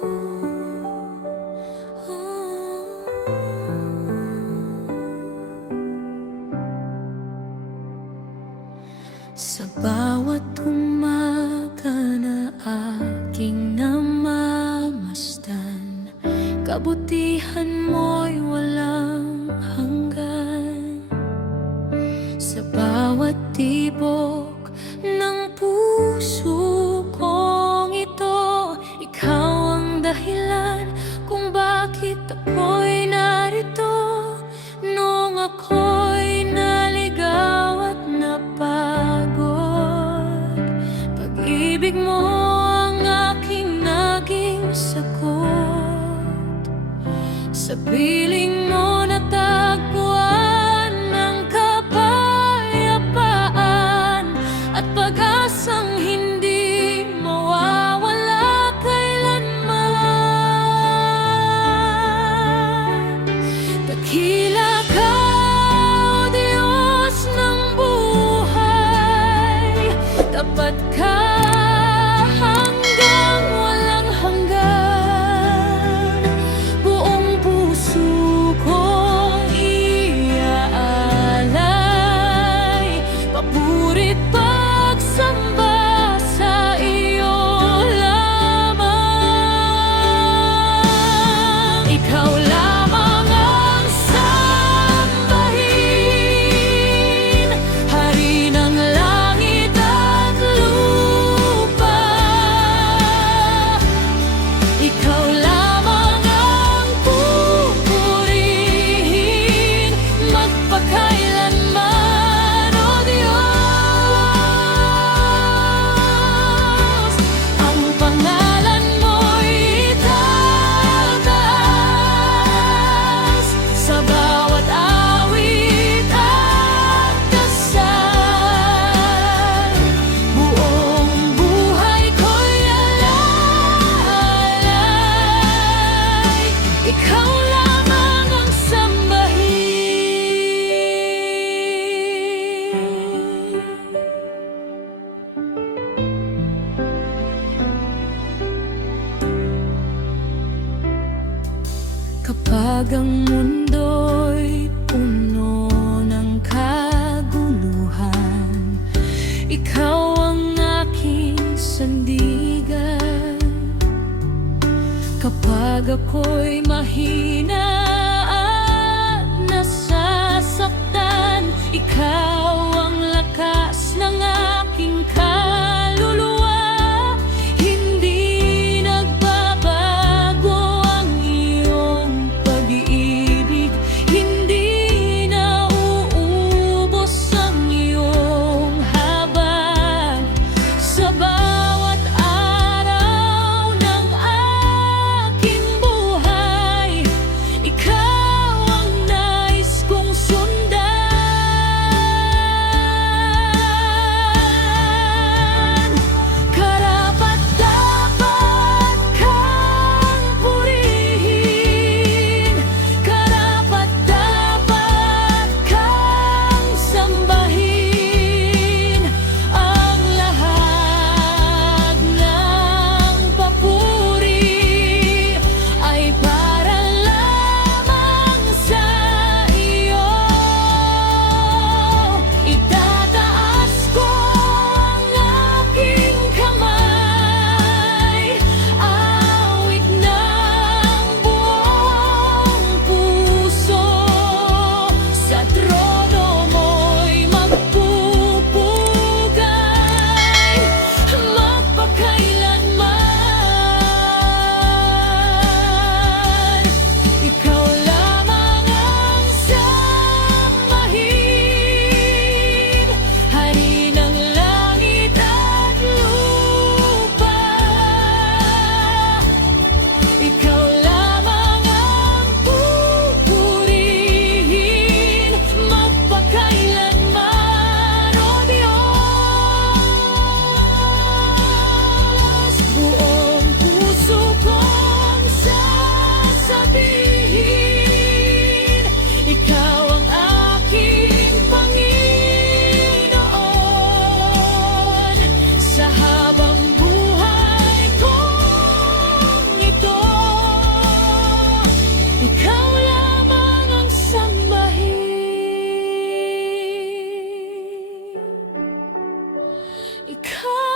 Sa bawat umaga na aking namamasdan, kabutihan mo'y walang hanggan. Sa bawat tibok ng puso kong ito, ikaw ang dahilan kung bakit ako'y narito. Nung ako'y naligaw at napagod, pag-ibig mo ang aking naging sagot. Sa piling mo natagpuan ng kapayapaan at pag-asang hindi mawawala kailanman. Dakila ka, O Diyos ng buhay, tapat ka hanggang walang hanggan. Buong puso kong iaalay, papurit pagsamba sa iyo lamang. Ikaw lamang ang sambahin, hari ng langit at lupa. Ikaw lamang ang pupurihin magpakailanman, O Diyos. Ang pangalan mo'y itataas sa bawat awit at dasal. Buong buhay ko'y alalay, ikaw lamang ang sambahin. Kapag ang mundo'y puno ng kaguluhan, ikaw ang aking sandigan. Kapag ako'y mahina at nasasaktan, ikaw ang lakas ng aking kaluluwa. Hindi nagbabago ang iyong pag-ibig, hindi nauubos ang iyong habag. Sa bawat araw ng aking buhay, ikaw ang nais kong sundan. Ikaw